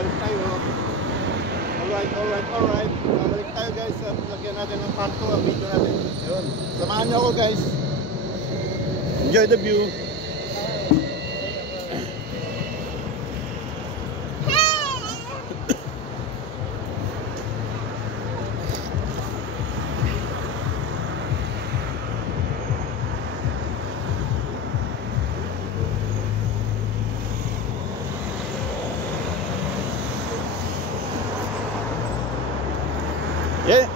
balik tayo. Alright. Balik tayo guys. Lagyan natin ng part 2 ang video natin. Yun. Samahan niyo ako guys. Enjoy the view. Yeah.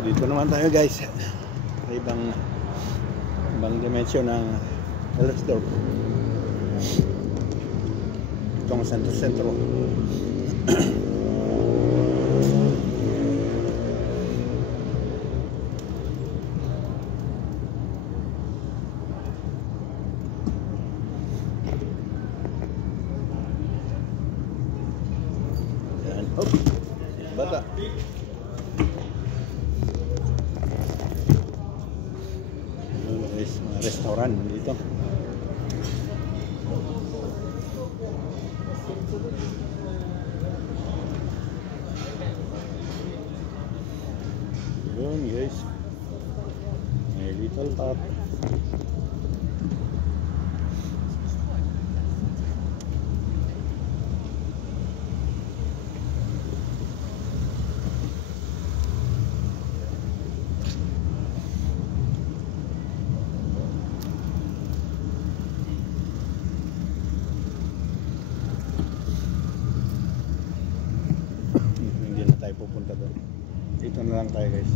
Dito naman tayo guys sa ibang dimensyon ng Hellersdorf. Itong sentro. Yan. Oh, bata. Mga restaurant dito. Yun guys, may little park. Hindi na tayo pupunta doon. Dito na lang tayo guys.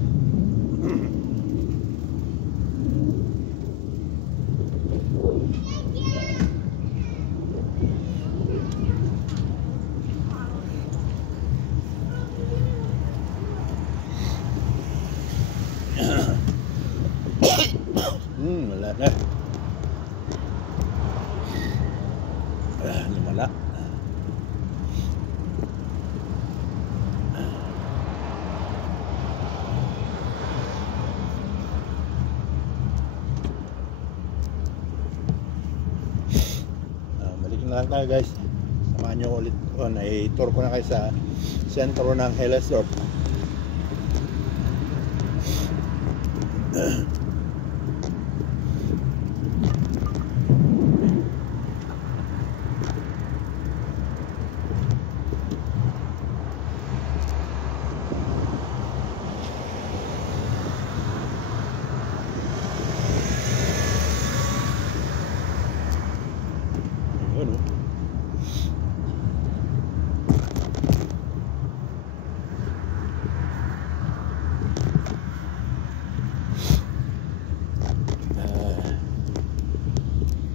Wala na. Lumala. Balik na lang tayo guys. Samahan nyo ulit. I-tour ko na kayo sa sentro ng Hellersdorf.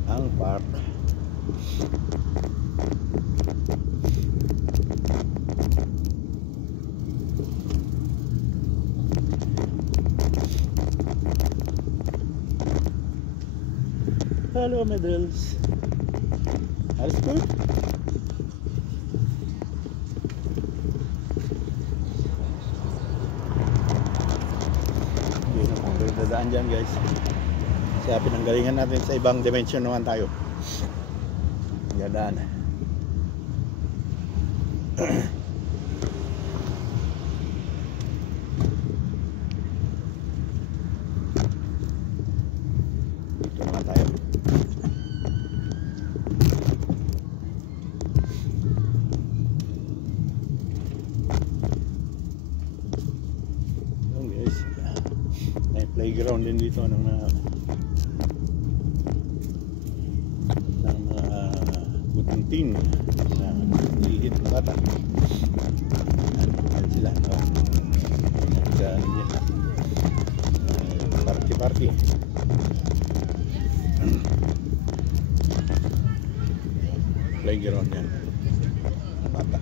Ang park. Hello Medals. Alles gut? Hindi na pang dadaan dyan guys. Kaya pinanggalingan natin sa ibang dimension naman tayo. Dadaan. Dito naman tayo. Yun guys. May playground din dito ng mga butinting na liit na bata. Ayan sila. Party. Playground yan. Bata.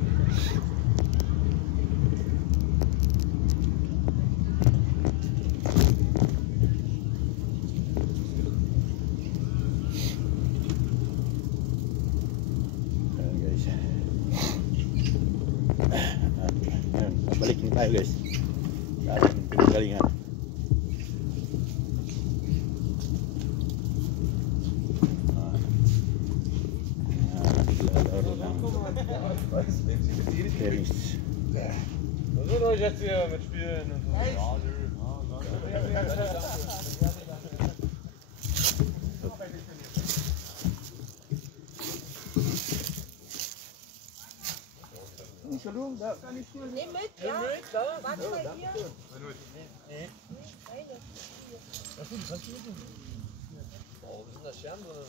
tayo guys sa ating pinagalingan. Lalaro ng tennis. Versucht euch jetzt hier mit Spielen und so. Nimm mit, ja. Warte mal hier. Warum ist denn das Scherm drin?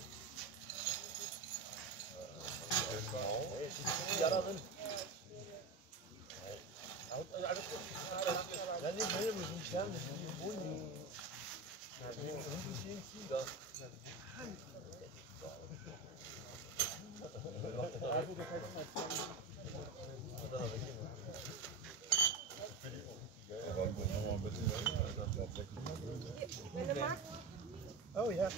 Ja, da drin. Alles gut. Ja, nicht mehr, wir sind Scherm, das sind die Boden. Ja, wir sind die da. Wenn du magst. Oh ja.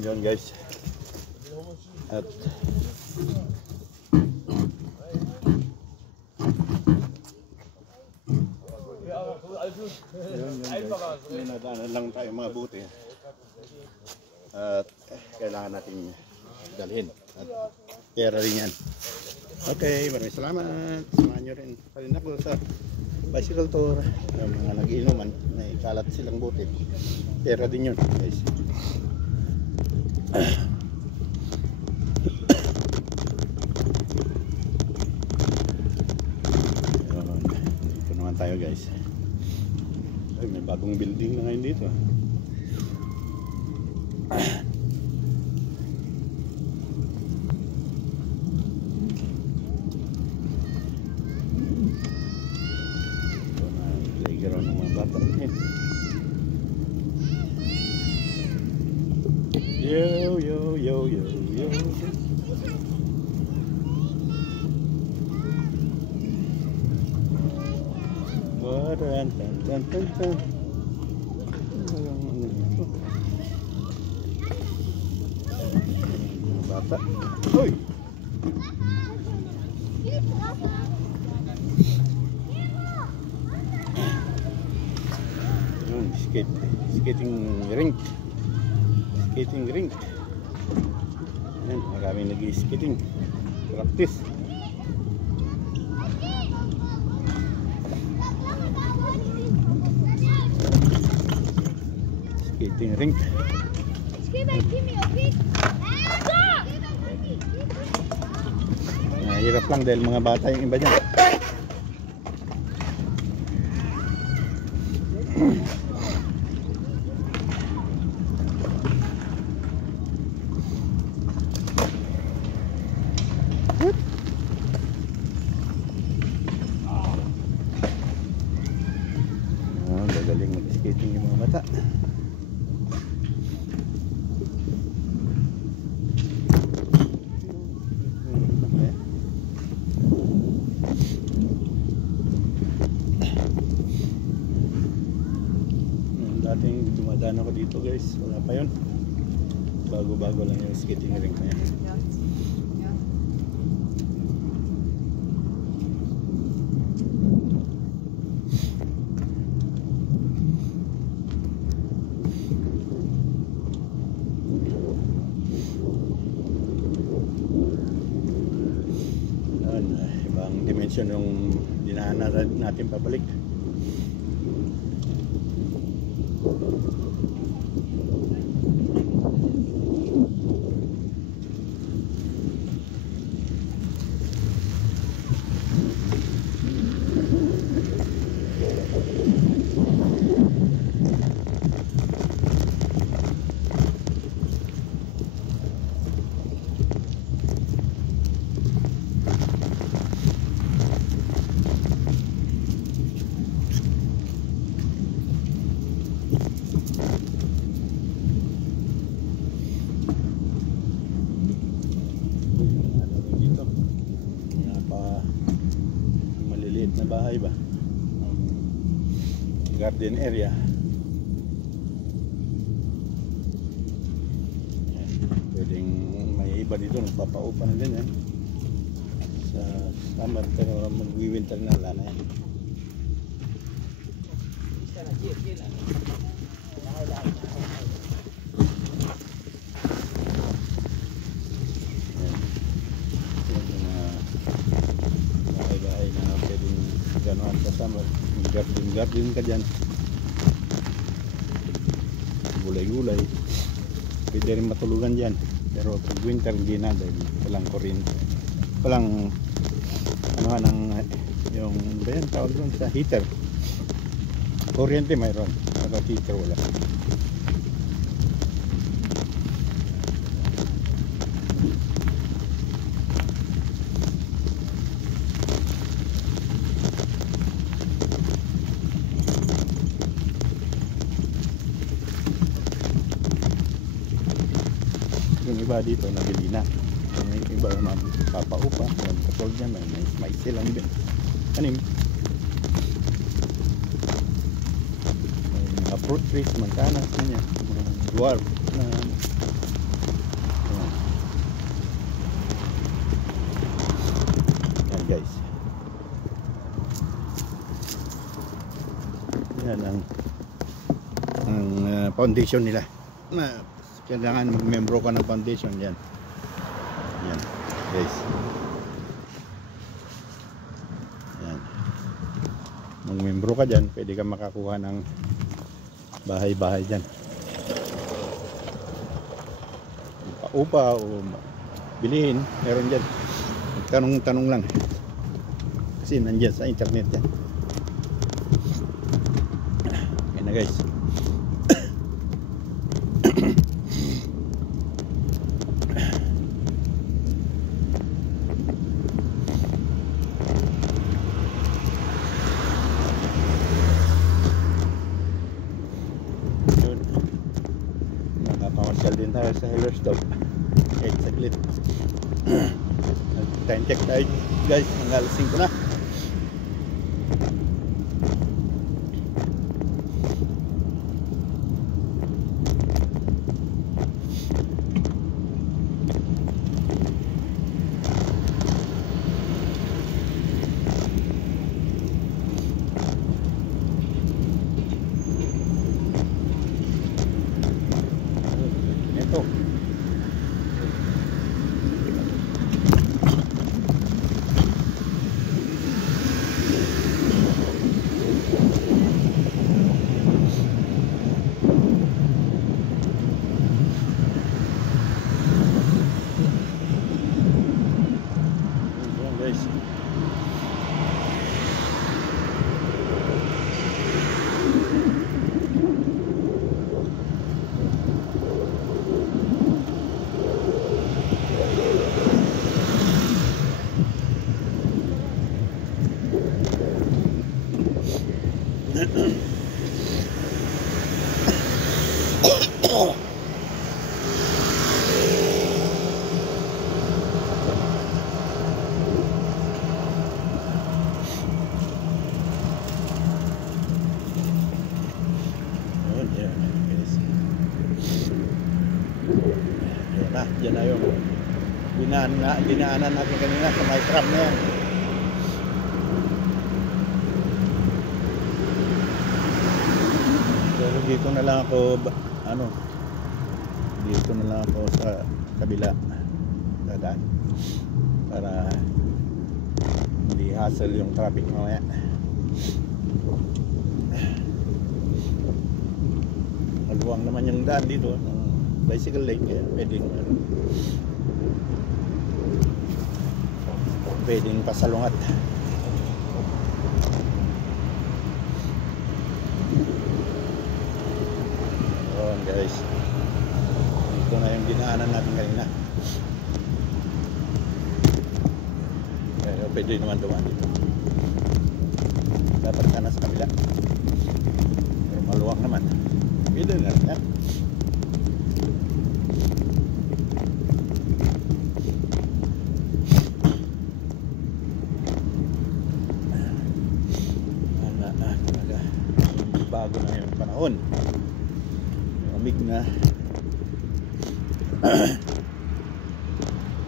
Yun guys. At yun guys. May nadaanan lang tayo mga buti. At kailangan natin dalhin. At pera rin yan. Okay, maraming salamat. Samahan nyo rin pa rin ako sa bicycle tour. Yung mga nag-iinuman, may kalat silang buti. Pera din yun guys. Dito naman tayo guys. Ay, may bagong building na ngayon dito. Playground ng mga bata. Yo, yo, yo, yo, yo. Tan, tan, tan, tan, tan. Bata. Hoy! Yun, skating rink. Skating rink. Ayan, maraming nag-skating. Practice. Skating rink. Hirap lang dahil mga bata yung iba dyan. Gagaling mag-skating yung mga bata. Dating dumadaan ako dito guys, wala pa yun. Bago-bago lang yung skating rink na yan. direction yung dinaanan natin pabalik. Na bahay ba, garden area. Pwedeng may iba dito nagpapaupa na din sa summer, pero mag-winter na wala na yan. Gano'n kasama, garden ka dyan, gulay-gulay, pwede rin matulugan dyan. Pero pag winter hindi na dahil walang kuryente, walang yung ba yan tawag doon sa heater. Kuryente mayroon, pero heater wala. Yung iba dito nabili na, yung iba mapapaupa, yung katulad niya may silang anim, may mga fruit trees, mansanas niya, mga dwarf na yan guys. Yan ang foundation nila. Kailangan mag-membro ka ng foundation yan. Yan guys. Yan. Mag-membro ka dyan, pwede ka makakuha ng bahay-bahay dyan. Upa o bilihin, meron dyan. Tanong-tanong lang. Kasi nandyan sa internet yan. Yan na guys. Pamasyal din tayo sa Hellerstone. Okay, saglit. Time check tayo guys, mga alas 5 na. Ito. Ayan guys. Yan na yung dinaanan natin kanina sa may tram na yan. Pero dito na lang ako dito na lang ako sa kabila dadaan para Hindi hassle yung traffic mamaya. Maluwang naman yung daan dito ng bicycle lane, kaya pwedeng pasalungat. Oh guys, ito na yung dinaanan natin kanina. Pero pwede naman dumaan dito. Dapat ka na sa kabila, pero maluwang naman. Pwede na rin yan. Talaga bago na yung panahon, lamig na.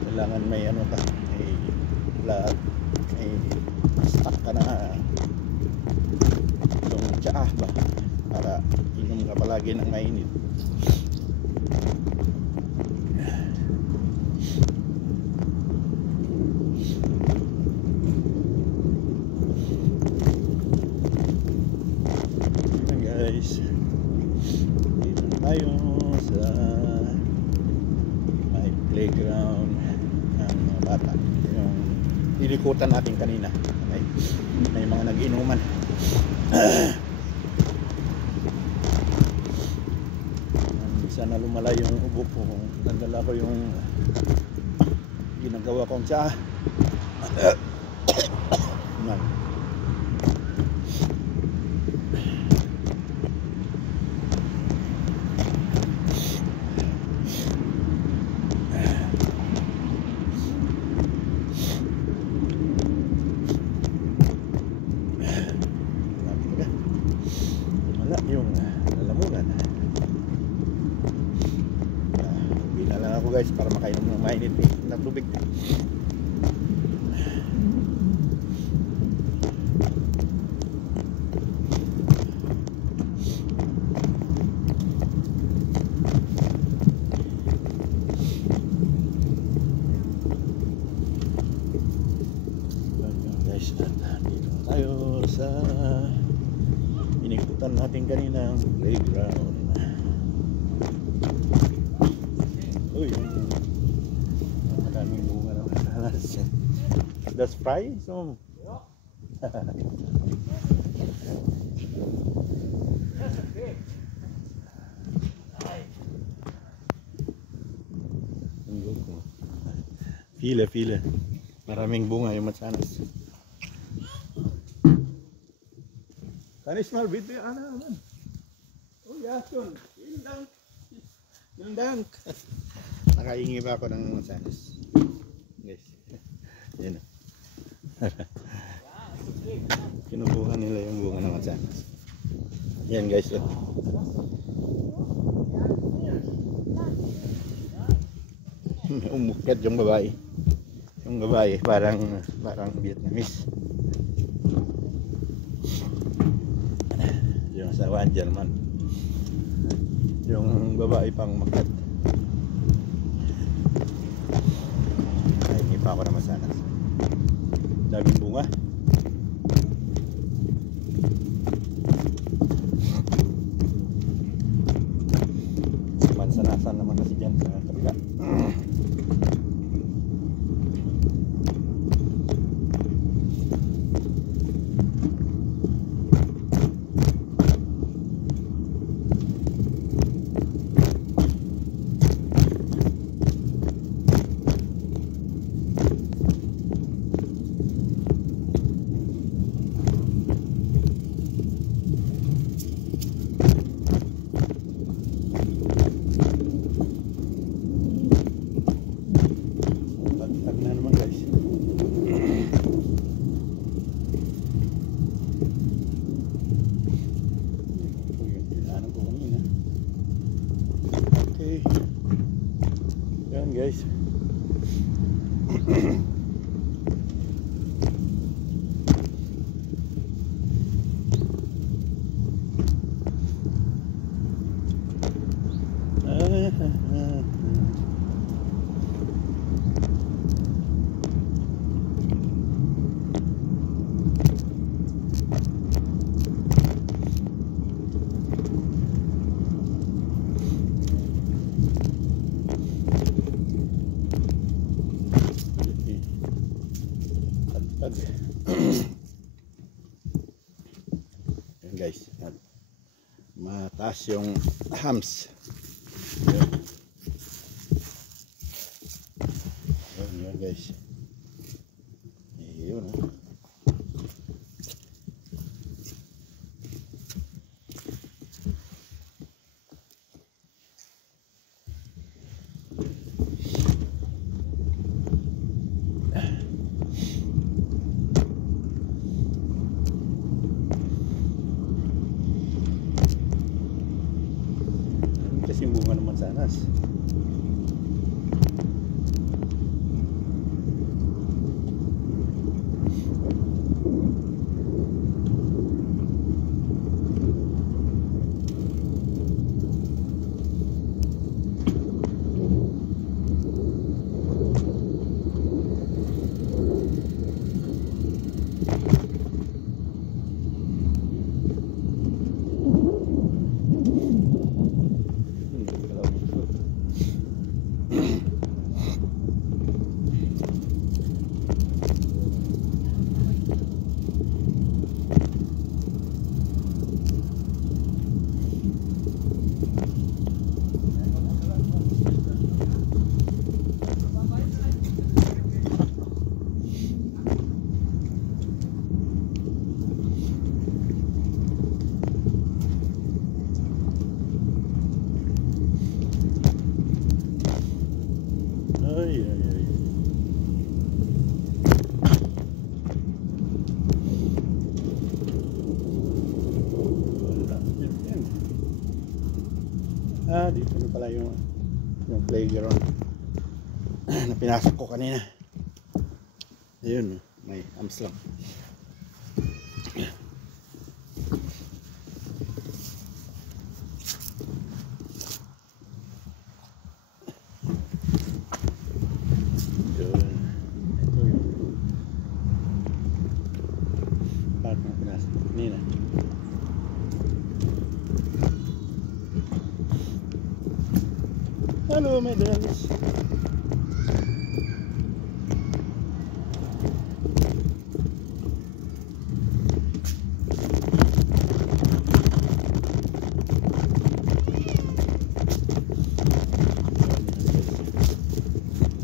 Kailangan may ano ka, may stock ka na yung tsaa ba, para inom ka palagi ng mainit. Dito tayo sa may playground ng mga bata, yung nilikutan natin kanina. May mga nag-inuman. Sana lumala yung ubo ko. Nandala ko yung ginagawa kong tsaa. Yung lalamunan. Bila lang ako guys para makainom ng mainit na tubig. Guys, dito tayo sa inikutan natin kaninang playground. Uy, maraming bunga naman. That's fry? So Fila. Maraming bunga yung Mansanas. Kanis mal video ana man. Oh yason. Indang. Nakaingi ba ako ng Mansanas? Guys. Yan. Kinukuha nila yung bunga ng Mansanas. Yan guys. Umukyat yung babae. Yung babae parang Vietnamese. Yung asawa German. Yung babae pang makat. Ay, hindi pa ako na Mansanas. Daming bunga. Mansanasan naman kasi dyan sa kabila. Yan guys. taas yung hams. Yun. Yun guys. Yun ah. Kasi bunga naman sa anas. Ay, ay, ay. Yan. Ah, dito na pala yung playground na pinasok ko kanina. Ayun, may hams lang. Nina. Hello, my friends.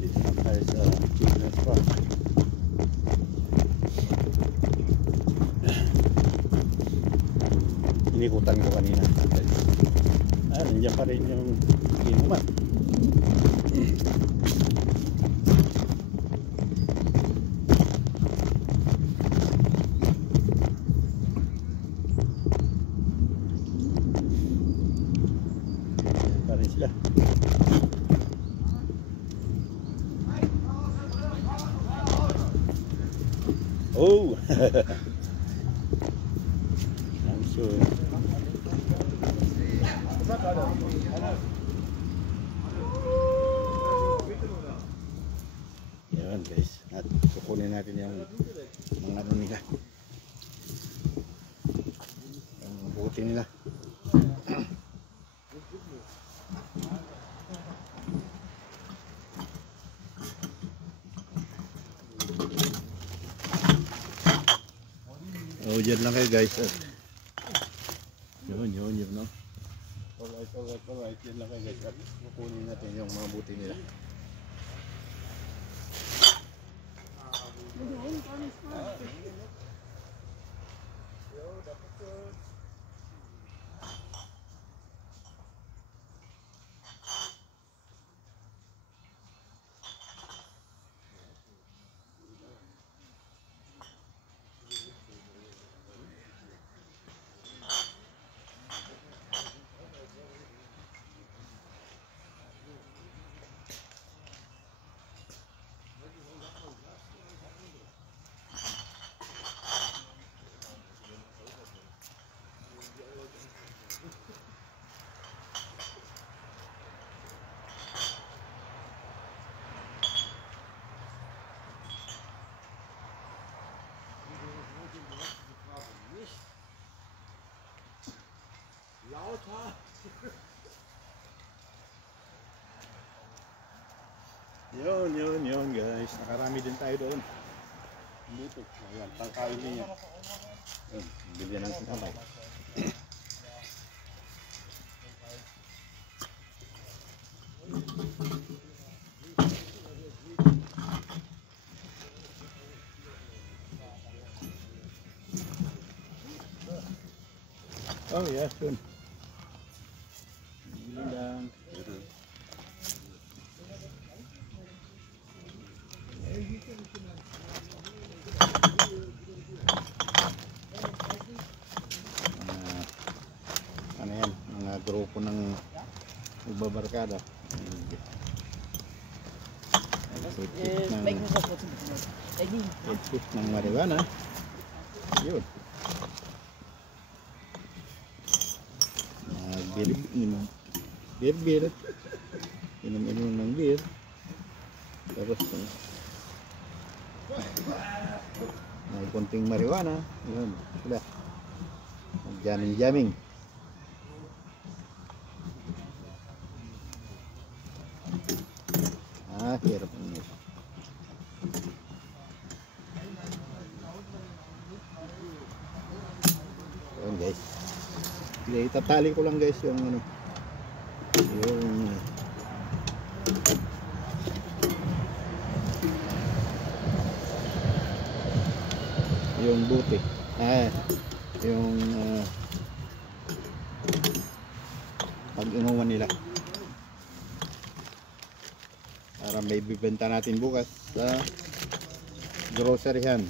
Dito na tayo sa Children's Park. Inikutan ko kanina. Ah, nandiyan pa rin yung inuman. Nandiyan pa rin sila. Oh! I'm sure. Yan guys, at kukunin natin yung mga ano nila, yung buti nila. Oh, dyan lang kayo guys. Yun, no? Alright. Yan lang kayo guys. At kukunin natin yung mga buti nila. Yun guys, nakarami din tayo doon. Dito, ayan, pangkain niya. Yun, bilyan ng sinamay. Oh yeah, soon. Bili lang. Ano yan, mga grupo ng nagbabarkada. Pagkit ng marijuana. Yun. Beer. Inom ng beer. Tapos may konting marijuana. Yun, sila. Jamming. Hirap ini. Ayan guys. Itatali ko lang guys yung ano. Yung buti. Yung pag-inuman nila. Para may bibenta natin bukas sa groceryhan,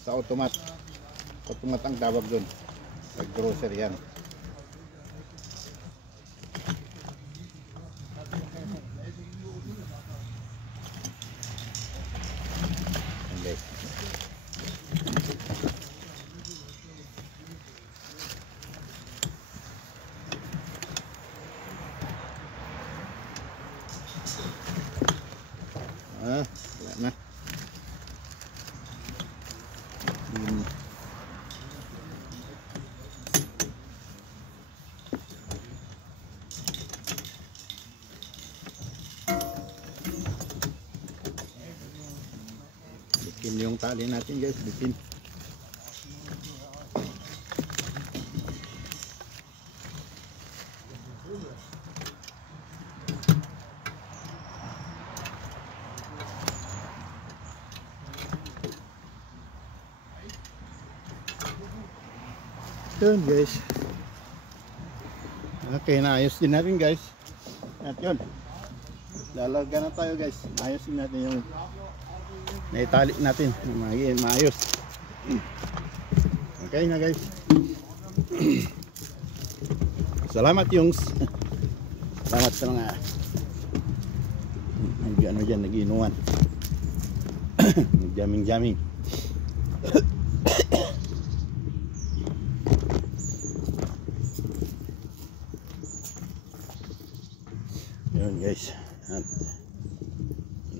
sa automat ang tawag doon, sa groceryhan. Okay. Wala na. Bitin yung tali natin guys, bitin. Yun guys. Okay, naayos din natin guys. At yun, lalarga na tayo guys. Ayos din natin yung naitali natin. Maayos. Okay na guys. Salamat yung salamat sa mga ano dyan, nag-inuman. Jamming. Yun guys, at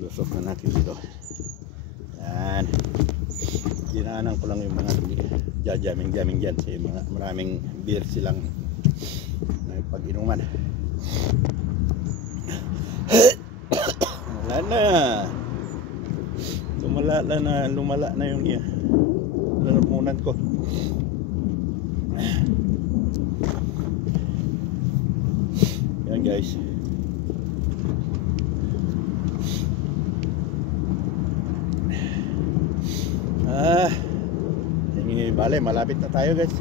lusok na natin dito. Yan, dinaanan ko lang yung mga jamming dyan kasi maraming beer silang pag-inuman. Lumala na yung lalamunan ko. Yan guys. Bale, malapit na tayo guys.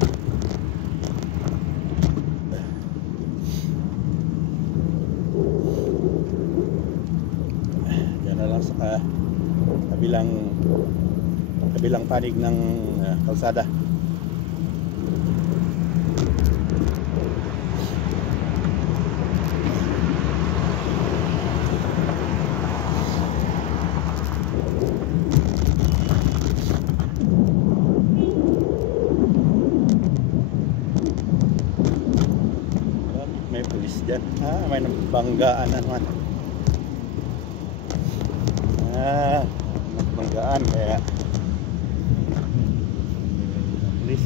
Diyan na lang sa kabilang panig ng kalsada. May pulis dyan. May nabanggaan naman. Nabanggaan kaya pulis.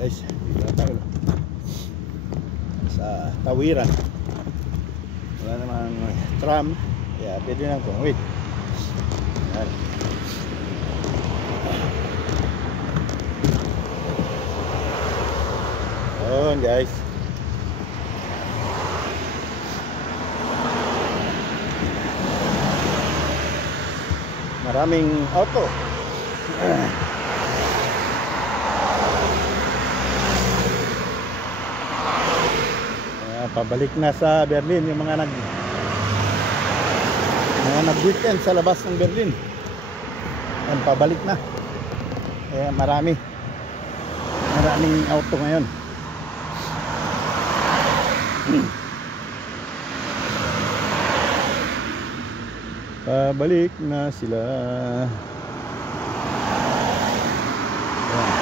guys, dito na tayo sa tawiran. Wala namang tram, kaya pwede lang tumawid. Yan. Yun guys. Maraming auto. Pabalik na sa Berlin yung mga nag-weekend sa labas ng Berlin. Yan, pabalik na. Kaya maraming auto ngayon. Pabalik na sila. Yan.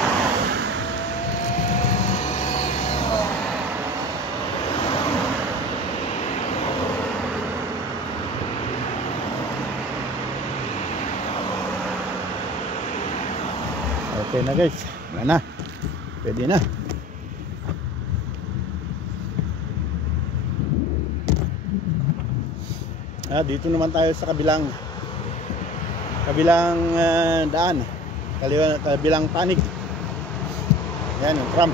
Okay na guys, wala na, pwede na. Dito naman tayo sa kabilang daan, kabilang panig. Yan yung tram.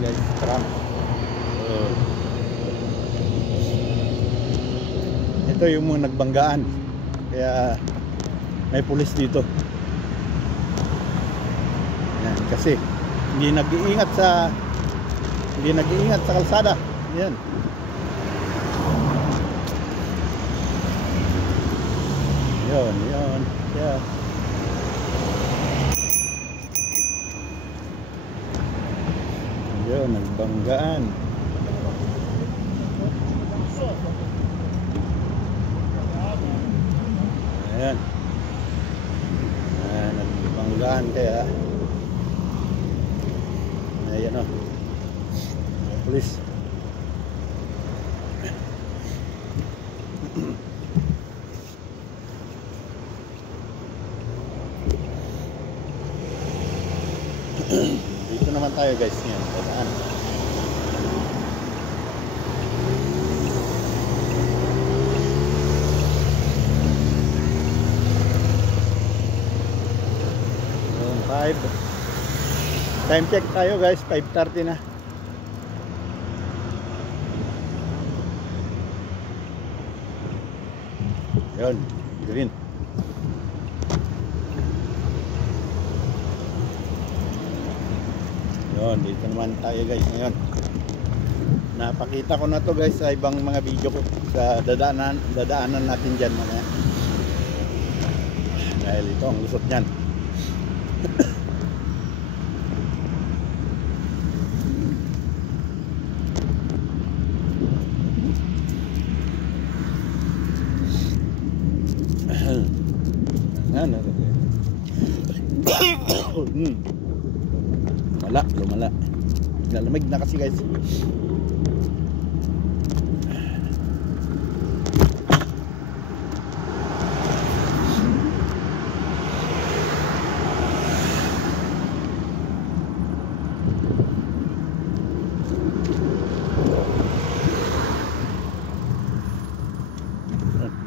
Guys, tram. Ito yung mga nagbanggaan, kaya may pulis dito. Yan, kasi hindi nag-iingat sa kalsada. Yan. Yun. Yeah. Yun, nagbanggaan. Ayan. Nagbanggaan kaya. Ayan o. Police. Dito naman tayo guys ngayon. Dadaan. Time check tayo guys, 5:30 na. Yun, green. Yun, dito naman tayo guys ngayon. Napakita ko na to guys sa ibang mga video ko sa dadaanan natin dyan mamaya. Dahil ito ang lusot nyan. Lumala. Lalamig na kasi guys.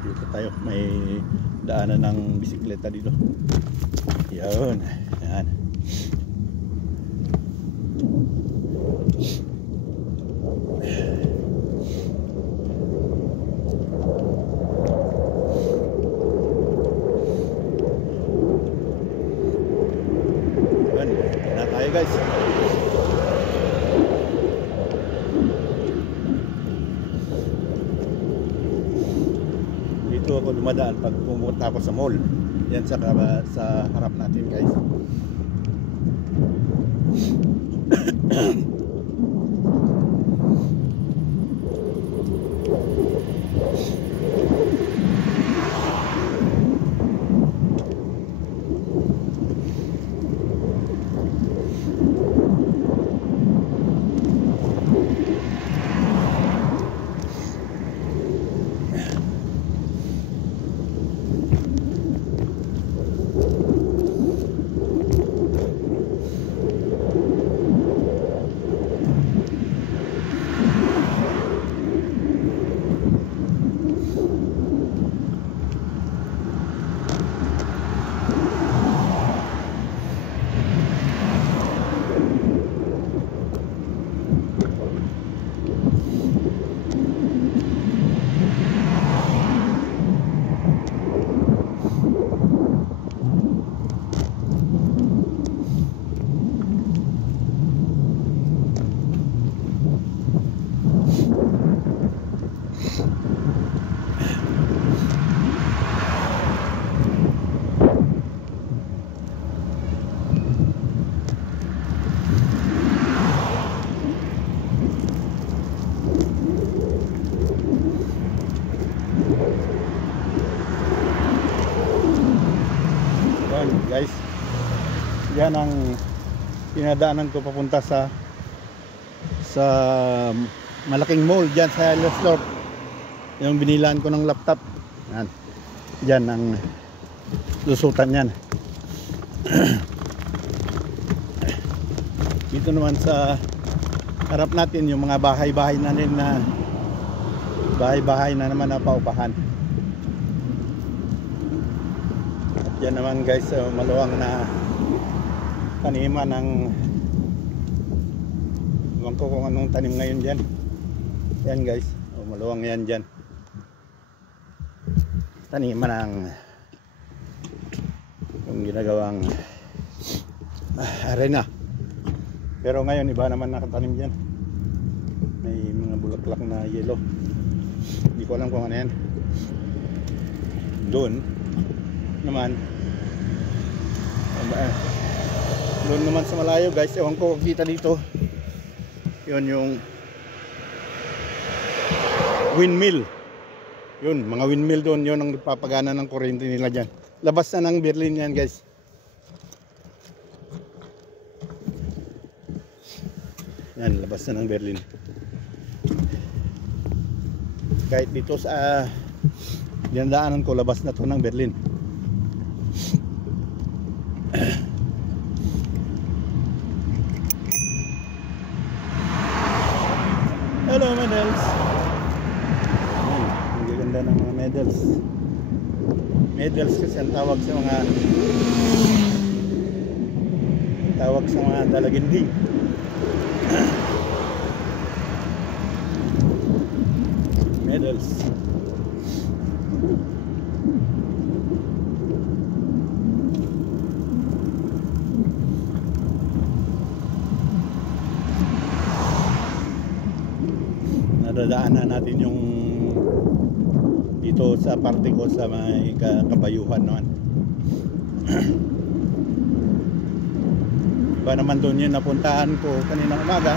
Dito tayo, may daanan ng bisikleta dito. Yun. Yan. Guys, dito ako dumadaan pag pumunta ako sa mall. Yan sa harap natin guys. Ayan guys, yan ang pinadaanan ko papunta sa malaking mall dyan sa Lesdorf, yung binilan ko ng laptop. Yan, dyan ang lusutan yan. Dito naman sa harap natin yung mga bahay-bahay na rin, na bahay-bahay na naman na paupahan. At yan naman guys, maluwang na taniman ng, ewan ko kung anong tanim ngayon dyan. Yan guys, maluwang yan dyan, taniman ng yung ginagawang arena. Pero ngayon iba naman nakatanim dyan, may mga bulaklak na yellow, hindi ko alam kung ano yan. Doon naman sa malayo guys, ewan ko kita dito, yun yung windmill, yun mga windmill doon, yun ang nagpapagana ng kuryente nila dyan. Labas na ng Berlin yan guys. Yan, labas na ng Berlin. Kahit dito sa dinadaanan ko, labas na to ng Berlin. Hello medals. Ang gaganda ng mga medals. Medals kasi ang tawag sa mga dalaginding. Medals. Nadadaanan natin yung dito sa parte ko sa may kabayuhan naman. Iba naman doon yung napuntahan ko kaninang umaga,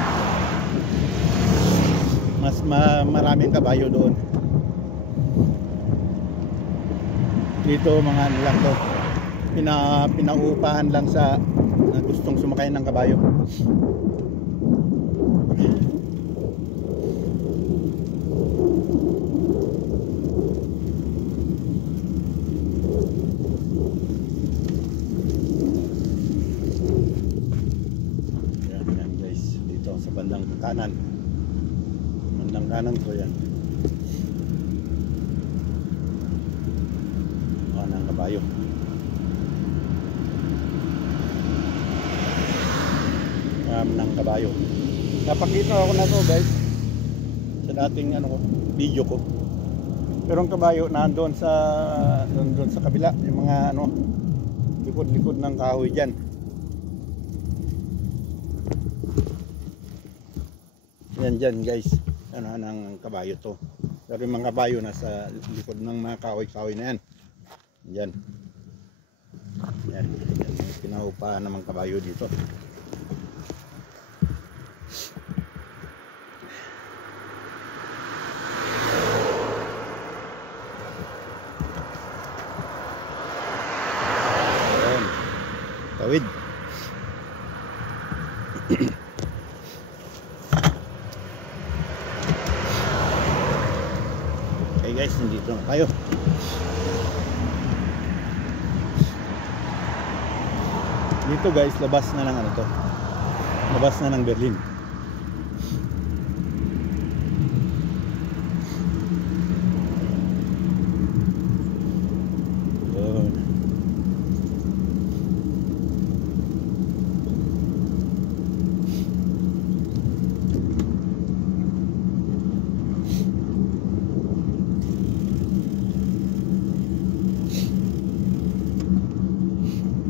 mas maraming kabayo doon. Dito mga ano lang to, pinaupahan lang sa gustong sumakay ng kabayo. Bandang kanan ko yan, ng kabayo. Ng kabayo. Napakita ako na to guys sa dating video ko. Pero ang kabayo nandoon sa kabila, yung mga likod-likod ng kahoy dyan. Yan dyan guys, ng kabayo to. Pero yung mga kabayo nasa likod ng mga kahoy-kahoy na yan. Yan. Yan. Pinaupahan ng mga kabayo dito. Yan. Tawid. Guys, nandito na tayo. Dito guys, labas na ng labas na ng Berlin.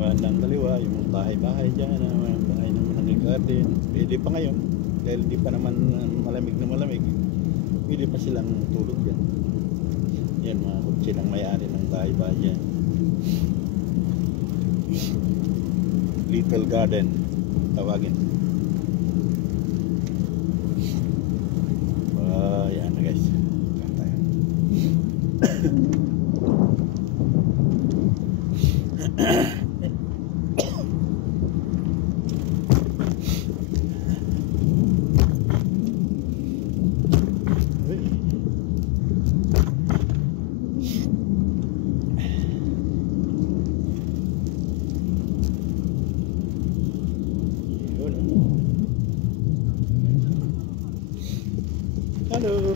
Bandang kaliwa, yung bahay-bahay dyan, bahay naman ng garden. Pwede pa ngayon, dahil di pa naman malamig na malamig, pwede pa silang tulog dyan. Yan, mga kutsi ng may-ari ng bahay-bahay dyan. Little garden, tawagin. Yan na guys. Saan tayo? Halo.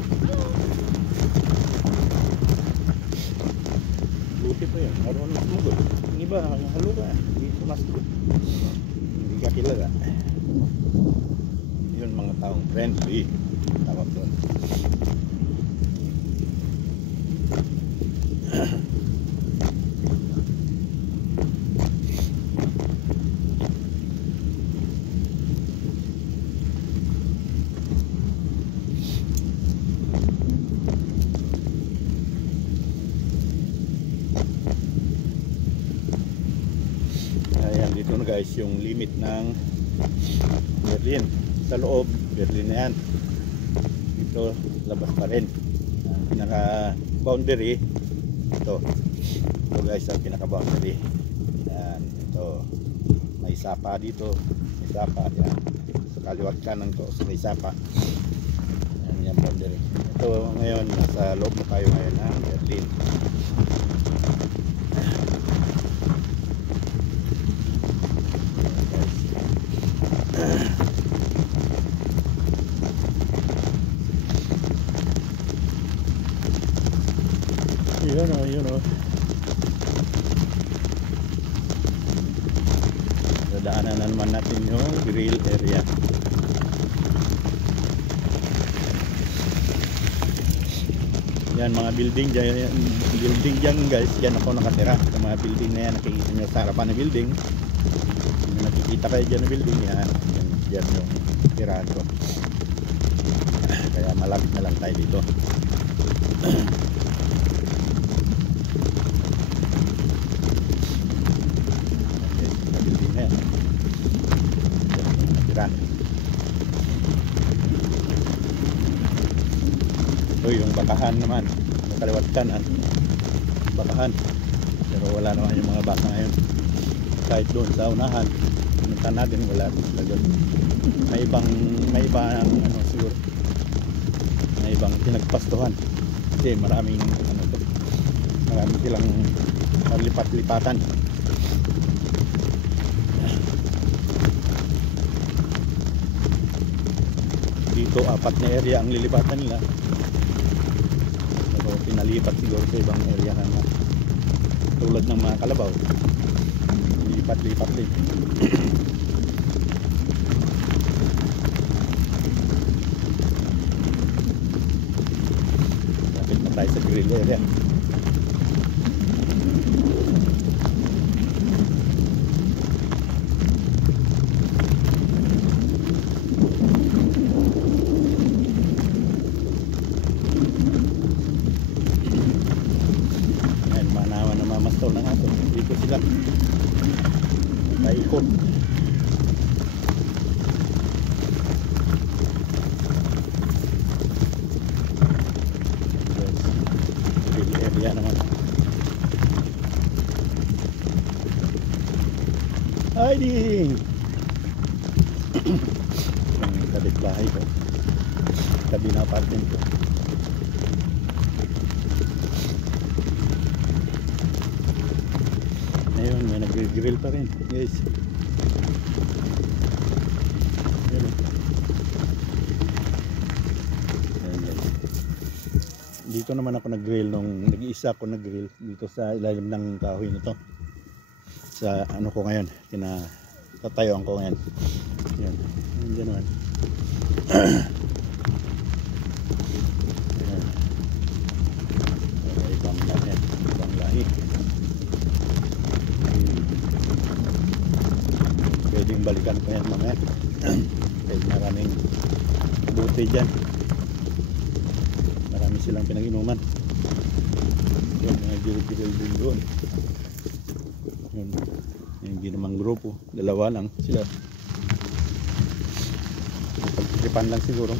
Buti pa yan. Marunong sumagot. Yung iba, halo ka. Hindi sumasagot. Hindi ka kilala. Yun mga taong friendly. Tawag doon. Ayan, dito na guys yung limit ng Berlin. Sa loob, Berlin na yan. Dito, labas pa rin. Pinaka boundary ito. Ito guys ang pinaka boundary. Yan, ito. May sapa dito. May sapa. Yan. Sa kaliwat kanan ko, so may sapa. Yan yung boundary. Ito ngayon, nasa loob na tayo ngayon ng Berlin. Yun o. Dadaanan na naman natin yung grill area. Yan mga building dyan, guys. Yan ako nakatira sa mga building na yan. Nakikita nyo sa harapan ng building. Nakikita kayo dyan ng building. Yan yung tirahan ko. Kaya malapit na lang tayo dito. Ito yung bakahan naman, nakaliwat kanan, bakahan, pero wala naman yung mga baka ngayon. Kahit doon sa unahan, pinunta natin, wala doon. May ibang ano siguro, may ibang pinagpastuhan kasi maraming silang lipat-lipatan. Dito 4 na area ang lilipatan nila. Pero pinalipat siguro sa ibang area na tulad ng mga kalabaw. Lipat-lipat din. Lapit na tayo sa grill area. Dito sila paikot. Grill area naman. Ay ding yung kabit bahay ko, tabi na apartment ko. Ayun, may nag-grill pa rin guys. Ayun. Ayun guys. Dito naman ako nag-grill nung nag-iisa ako nag-grill dito sa ilalim ng kahoy nito. Sa ano ko ngayon, tatayuan ko ngayon. Ayun, ayun naman. Ibang lahi. Pwedeng balikan ko yan mamaya. Dahil maraming buti dyan, marami silang pinag-inuman. Yun, mga giril-giril din doon. Yun, hindi namang grupo, 2 lang sila. Pagtripan lang siguro.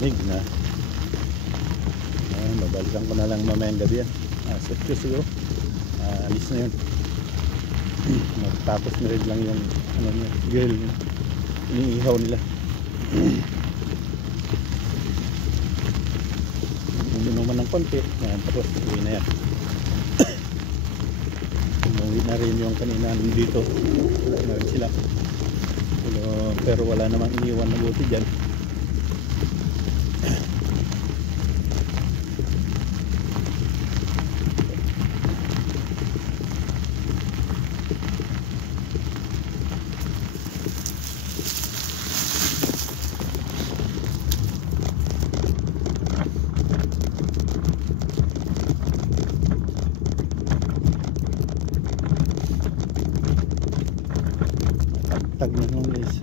Na babalikan ko na lang mamayang gabi yan. Septo siguro, alis na yun. Tapos na rin lang yung grill iniihaw nila. Uminuman ng konti, tapos uwi na yan. Umuwi na rin yung kanina dito. Wala na rin sila. Pero wala namang iniwan na buti dyan. Tag na nung guys.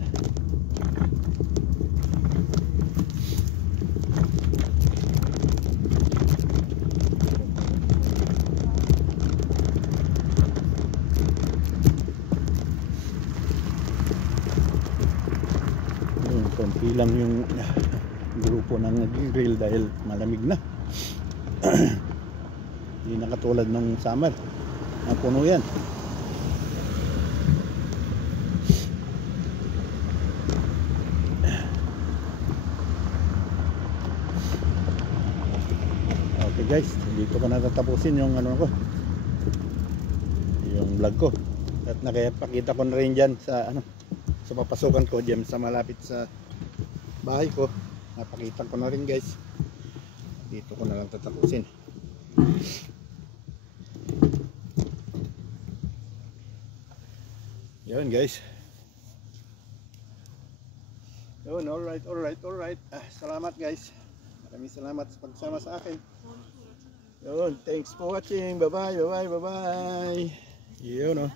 Konti lang yung grupo ng nag-grill dahil malamig na. Hindi na katulad ng summer. Napuno yan. Okay guys, dito ko natatapusin yung ano ko, yung vlog ko. At nakapakita ko na rin dyan sa ano, sa papasukan ko dyan sa malapit sa bahay ko. Napakita ko na rin guys. Dito ko na lang tatapusin. Yun guys. Yun, alright. Salamat guys. Maraming salamat sa pagsama sa akin. Yun, thanks for watching. Bye bye. Yun, oh.